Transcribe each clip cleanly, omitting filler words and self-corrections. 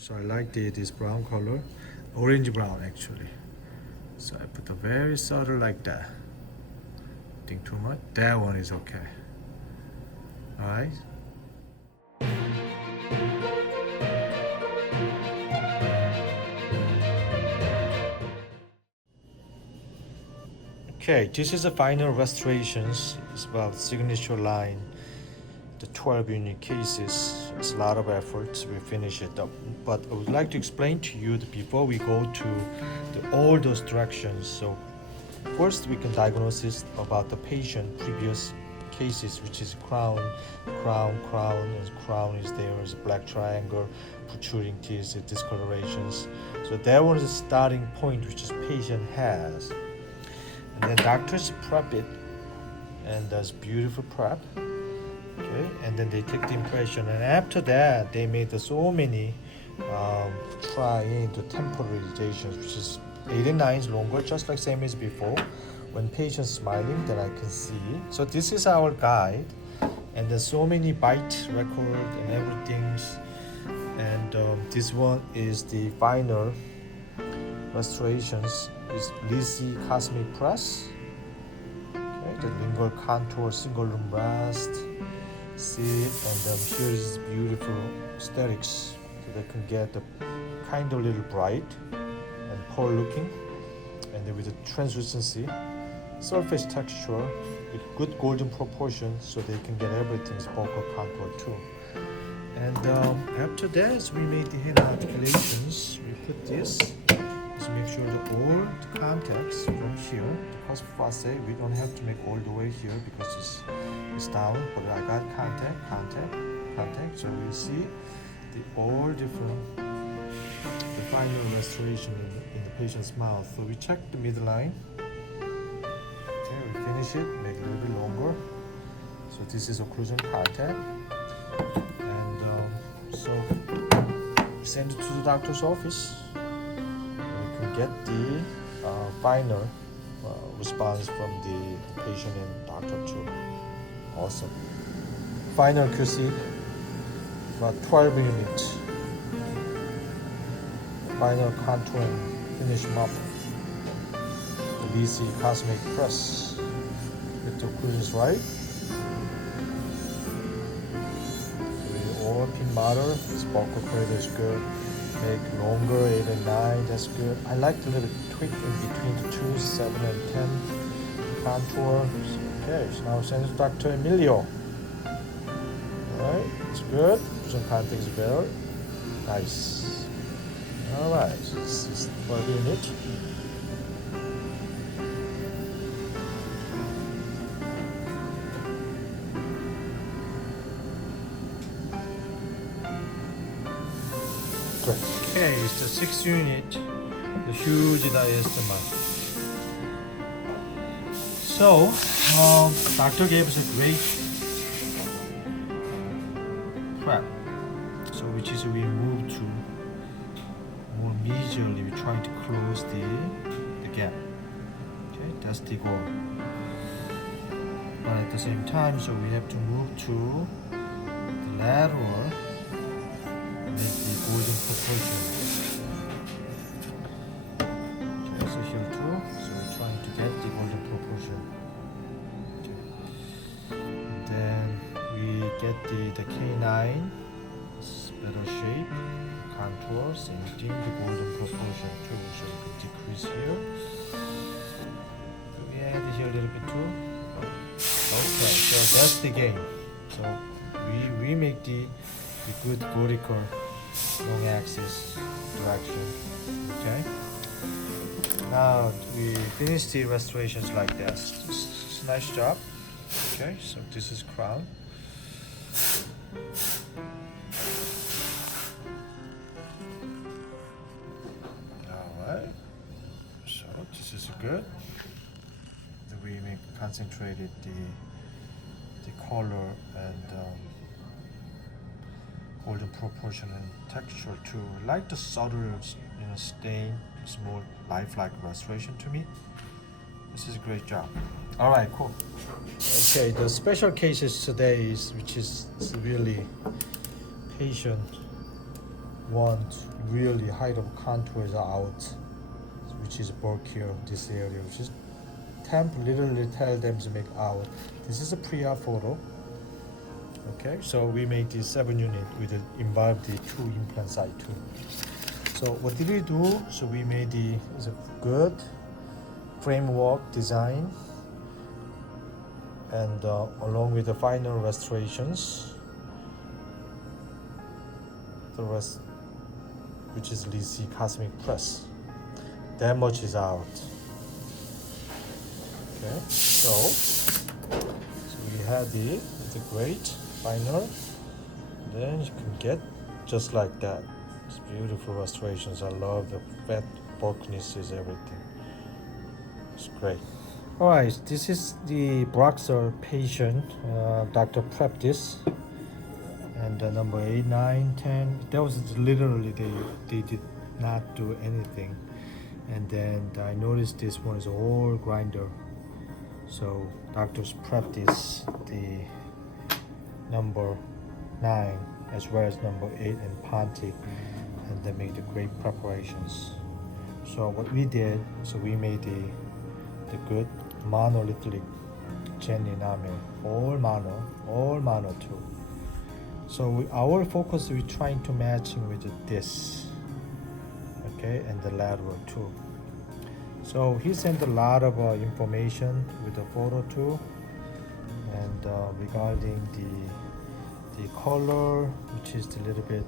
So I like this brown color, orange brown actually. So I put a very subtle like that. Think too much. That one is okay. All right. Okay, this is the final restorations. It's about signature line, the 12 unit cases. It's a lot of effort. We finish it up. But I would like to explain to you that before we go to all those directions. So first we can diagnose this about the patient previous cases, which is crown, and crown is there as a black triangle, protruding teeth, discolorations. So that was the starting point which this patient has. And then doctors prep it, and does beautiful prep. Okay, and then they take the impression, and after that they made so many try into temporizations, which is 89 longer, just like same as before. When patient smiling, then I can see. So this is our guide, and there's so many bite record and everything. And this one is the final restorations. Is Lizzie Cosmic Press. Okay, the lingual contour, single room rest. See, and here is beautiful aesthetics. So they can get the kind of little bright and pearl looking, and then with the translucency, surface texture with good golden proportion, so they can get everything's vocal contour too. And after that, we made the head articulations. We put this. To make sure that all the contacts from here, the cusp facet, we don't have to make all the way here because it's down, but I got contact, so we see the all different, the final restoration in the patient's mouth. So we check the midline. Okay, we finish it, make it a little bit longer. So this is occlusion contact, and so send it to the doctor's office. Get the final response from the patient and doctor too. Awesome. Final QC, about 12 units. Final contour and finish mop. The BC Cosmic Press. Get the occlusions right. The all pin model, this buckle cradle is good. Make longer 8 and 9, that's good. I like the little tweak in between the 2, 7 and 10 contour. Okay, so now send it to Dr. Emilio. Alright, it's good. Some contacts better. Nice. Alright, so this is the 12 unit. Okay, it's the 6th unit, the huge diastema. So, doctor gave us a great prep. So, which is we move to more majorly, we're trying to close the gap. Okay, that's the goal. But at the same time, so we have to move to the lateral. Make the golden proportion. Okay, so here too. So we're trying to get the golden proportion. Okay. And then we get the canine, it's better shape, contour, same thing, the golden proportion too. So we can decrease here. So we add here a little bit too. Okay, so that's the game. So we make the good vertical long axis direction. Okay. Now we finish the restorations like this. It's a nice job. Okay, so this is crown. Alright. So this is good. We make concentrated the color and golden proportion and texture too. I like the subtle, stain. It's more lifelike restoration to me. This is a great job. All right, cool. Okay, the special cases today is which is really patient want really hide of contours out, which is bulkier this area, which is temp literally tell them to make out. This is a pre-op photo. Okay, so we make this 7 unit with the involved the 2 implant side too. So what did we do? So we made the is a good framework design, and along with the final restorations, the rest, which is Lisi Cosmic Press. That much is out. Okay, so we have the great final. Then you can get just like that. It's beautiful restorations. I love the fat bulkiness is everything. It's great. Alright, this is the bruxism patient. Doctor prepped this. And number 8, 9, 10. That was literally they did not do anything. And then I noticed this one is all grinder. So doctors prepped this, the number 9 as well as number 8 and Pontic, and they made the great preparations. So what we did, so we made the good monolithic gem enamel, all mono too. So our focus, we're trying to matching with this, okay, and the lateral too. So he sent a lot of information with the photo too, and regarding the color, which is a little bit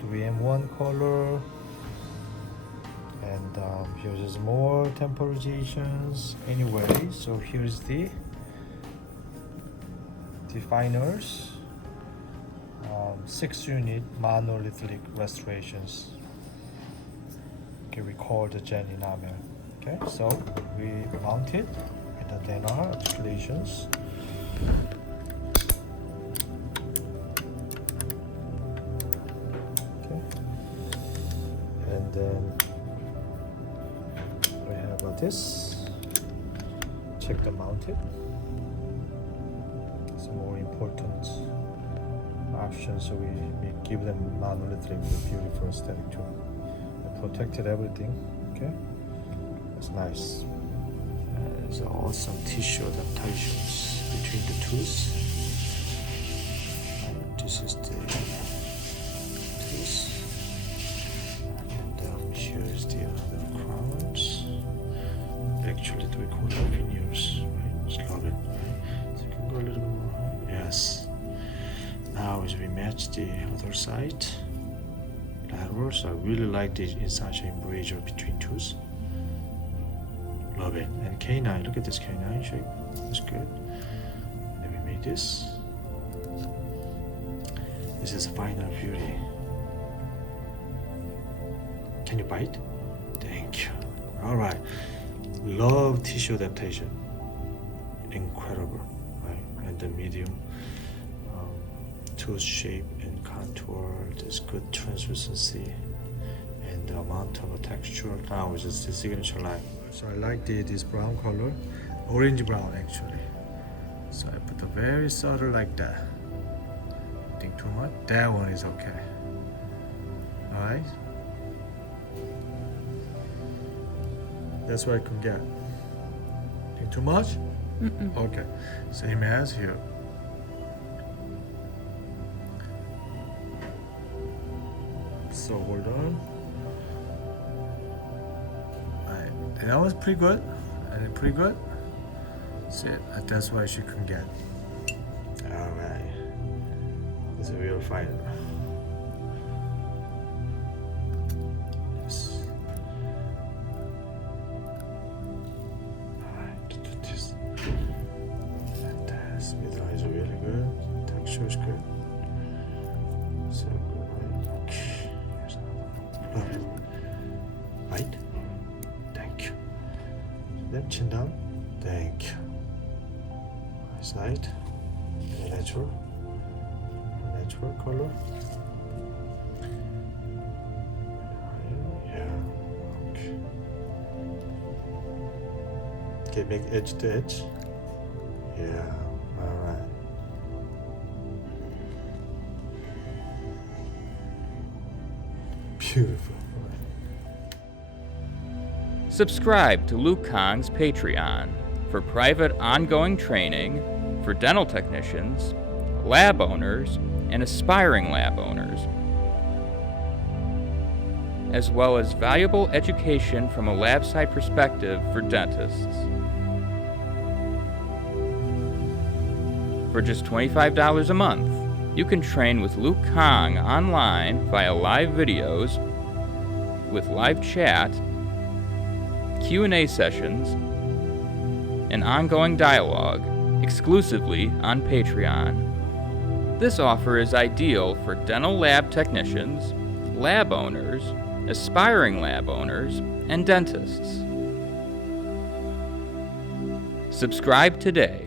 3M1 color, and here's more temporizations. Anyway, so here's the finers. 6 unit monolithic restorations. Okay, we call the gem enamel. Okay, so we mount it with the Denar articulations. Okay, and then we have this. Check the mounted. It's more important option, so we give them monolithic with beautiful aesthetic too. I protected everything. Okay, that's nice. There's awesome tissue adaptations between the tooth. This is the tooth, and here is the other crowns. Actually, we call it veneers, right? Just love it. Right? So you can go a little bit more. Yes. Now as we match the other side laterals, I really like the incision embrasure between tooth. Love it. And canine, look at this canine shape. It's good. Then we made this. This is final beauty. Can you bite? Thank you. Alright. Love tissue adaptation. Incredible. Right? And the medium tooth shape and contour, there's good translucency, and the amount of texture now is just the signature line. So I like this brown color, orange brown actually. So I put a very subtle like that. Think too much? That one is okay. Alright? That's what I can get. Think too much? Okay. Same as here. So hold on. Alright, that was pretty good. And pretty good. See, that's why she can get. Alright. It's a real fighter. Yes. Alright, this. Fantastic. The eyes are really good. Texture is good. So good. Love it. Right? Thank you. Then chin down. Thank you. Side. Natural color. Yeah. Okay. Okay, make edge to edge. Yeah. All right. Beautiful. Subscribe to Luke Kahn's Patreon for private ongoing training for dental technicians, lab owners, and aspiring lab owners, as well as valuable education from a lab side perspective for dentists. For just $25 a month, you can train with Luke Kahng online via live videos with live chat, Q&A sessions, and ongoing dialogue exclusively on Patreon. This offer is ideal for dental lab technicians, lab owners, aspiring lab owners, and dentists. Subscribe today.